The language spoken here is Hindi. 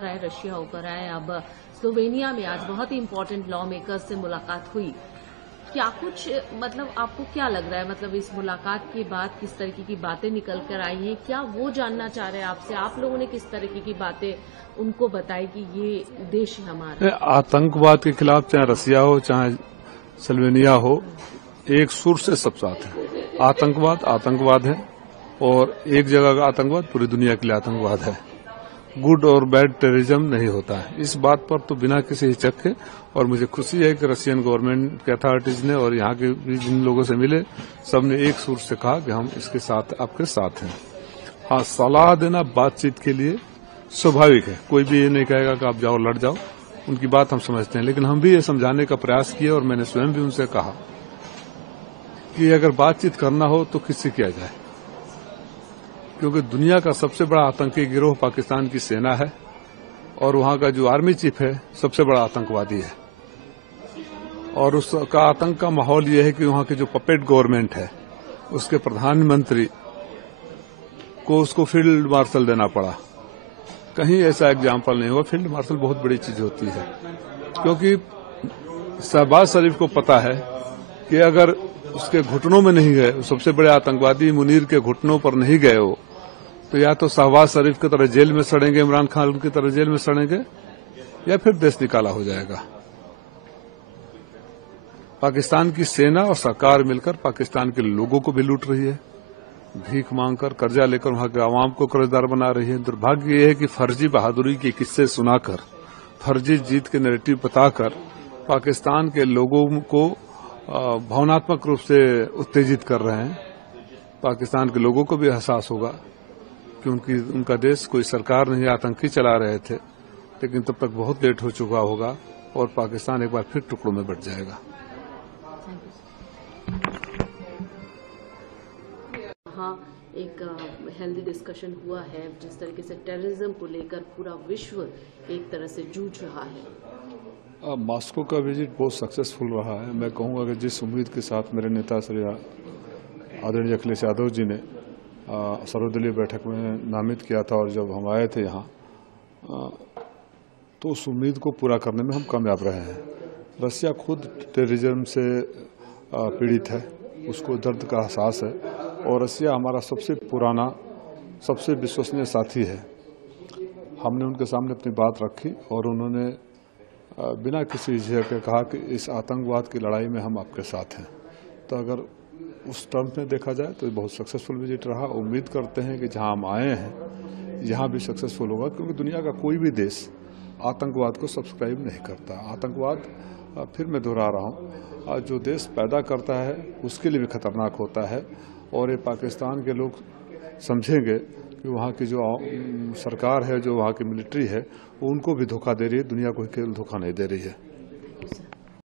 आए, रशिया होकर आए, अब स्लोवेनिया में आज बहुत ही इम्पोर्टेंट लॉ मेकर्स से मुलाकात हुई। क्या कुछ मतलब आपको क्या लग रहा है, मतलब इस मुलाकात के बाद किस तरीके की बातें निकल कर आई हैं? क्या वो जानना चाह रहे हैं आपसे? आप लोगों ने किस तरीके की बातें उनको बताई कि ये उद्देश्य हमारा? आतंकवाद के खिलाफ चाहे रसिया हो चाहे स्लोवेनिया हो, एक सुर से सब साथ है। आतंकवाद आतंकवाद है और एक जगह का आतंकवाद पूरी दुनिया के लिए आतंकवाद है। गुड और बैड टेररिज्म नहीं होता है। इस बात पर तो बिना किसी हिचक के, और मुझे खुशी है कि रशियन गवर्नमेंट के अथॉरिटीज ने और यहाँ के भी जिन लोगों से मिले, सबने एक सुर से कहा कि हम इसके साथ आपके साथ हैं। हाँ, सलाह देना बातचीत के लिए स्वाभाविक है। कोई भी ये नहीं कहेगा कि आप जाओ लड़ जाओ, उनकी बात हम समझते हैं, लेकिन हम भी ये समझाने का प्रयास किया और मैंने स्वयं भी उनसे कहा कि अगर बातचीत करना हो तो किससे किया जाए, क्योंकि दुनिया का सबसे बड़ा आतंकी गिरोह पाकिस्तान की सेना है और वहां का जो आर्मी चीफ है सबसे बड़ा आतंकवादी है। और उसका आतंक का माहौल यह है कि वहां की जो पपेट गवर्नमेंट है उसके प्रधानमंत्री को उसको फील्ड मार्शल देना पड़ा। कहीं ऐसा एग्जाम्पल नहीं हुआ। फील्ड मार्शल बहुत बड़ी चीज होती है, क्योंकि शहबाज शरीफ को पता है कि अगर उसके घुटनों में नहीं गए, सबसे बड़े आतंकवादी मुनीर के घुटनों पर नहीं गए हो, तो या तो शहबाज शरीफ की तरह जेल में सड़ेंगे, इमरान खान की तरह जेल में सड़ेंगे, या फिर देश निकाला हो जाएगा। पाकिस्तान की सेना और सरकार मिलकर पाकिस्तान के लोगों को भी लूट रही है, भीख मांगकर कर्जा लेकर वहां के आवाम को कर्जदार बना रही है। दुर्भाग्य यह है कि फर्जी बहादुरी के किस्से सुनाकर, फर्जी जीत के नैरेटिव बताकर पाकिस्तान के लोगों को भावनात्मक रूप से उत्तेजित कर रहे हैं। पाकिस्तान के लोगों को भी एहसास होगा कि उनका देश कोई सरकार नहीं, आतंकी चला रहे थे, लेकिन तब तक बहुत लेट हो चुका होगा और पाकिस्तान एक बार फिर टुकड़ों में बंट जाएगा। हाँ, एक हेल्दी डिस्कशन हुआ है। जिस तरीके से टेररिज्म को लेकर पूरा विश्व एक तरह से जूझ रहा है। मॉस्को का विजिट बहुत सक्सेसफुल रहा है। मैं कहूंगा कि जिस उम्मीद के साथ मेरे नेता श्री आदरणीय अखिलेश यादव जी ने सर्वदलीय बैठक में नामित किया था, और जब हम आए थे यहाँ तो उस उम्मीद को पूरा करने में हम कामयाब रहे हैं। रसिया खुद टेररिज्म से पीड़ित है, उसको दर्द का एहसास है, और रसिया हमारा सबसे पुराना, सबसे विश्वसनीय साथी है। हमने उनके सामने अपनी बात रखी और उन्होंने बिना किसी झिझक के कहा कि इस आतंकवाद की लड़ाई में हम आपके साथ हैं। तो अगर उस टर्म में देखा जाए तो ये बहुत सक्सेसफुल विजिट रहा। उम्मीद करते हैं कि जहां हम आए हैं यहाँ भी सक्सेसफुल होगा, क्योंकि दुनिया का कोई भी देश आतंकवाद को सब्सक्राइब नहीं करता। आतंकवाद, फिर मैं दोहरा रहा हूँ, जो देश पैदा करता है उसके लिए भी खतरनाक होता है। और ये पाकिस्तान के लोग समझेंगे कि वहाँ की जो सरकार है, जो वहाँ की मिलिट्री है, वो उनको भी धोखा दे रही है, दुनिया को केवल धोखा नहीं दे रही है।